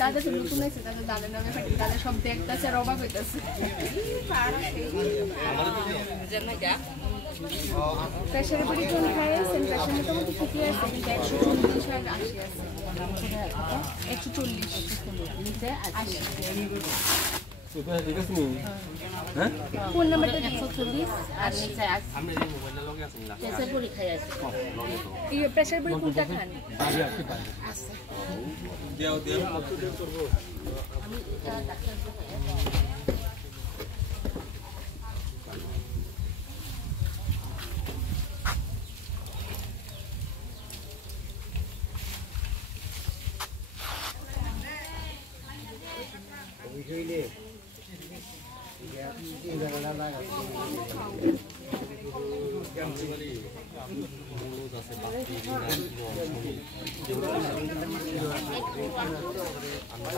দাদা তো নতুন আছে দাদা দাদা নামে ফাটি দাদা সব দেখতেছে আর অবাক হইতাছে প্রেশার পরি কোন খাইছেন প্রেশার মোটামুটি ঠিকই আছে কিন্তু 140 আর 80 আছে 140 নিচে 80 হ্যাঁ ফোন নাম্বারটা 140 আর নিচে 80 আমরা এই মোবাইলটা লগে আছেন না প্রেশার পরি খাই আছে এই প্রেশার পরি কোনটা খান পারি আছে পারি আছে দেও আপডেট করব আমি ডাক্তার বুঝইলে ইয়া কি জায়গা লাগা ক্যাম্পবাড়ি মূলত আছে বাকি আমরা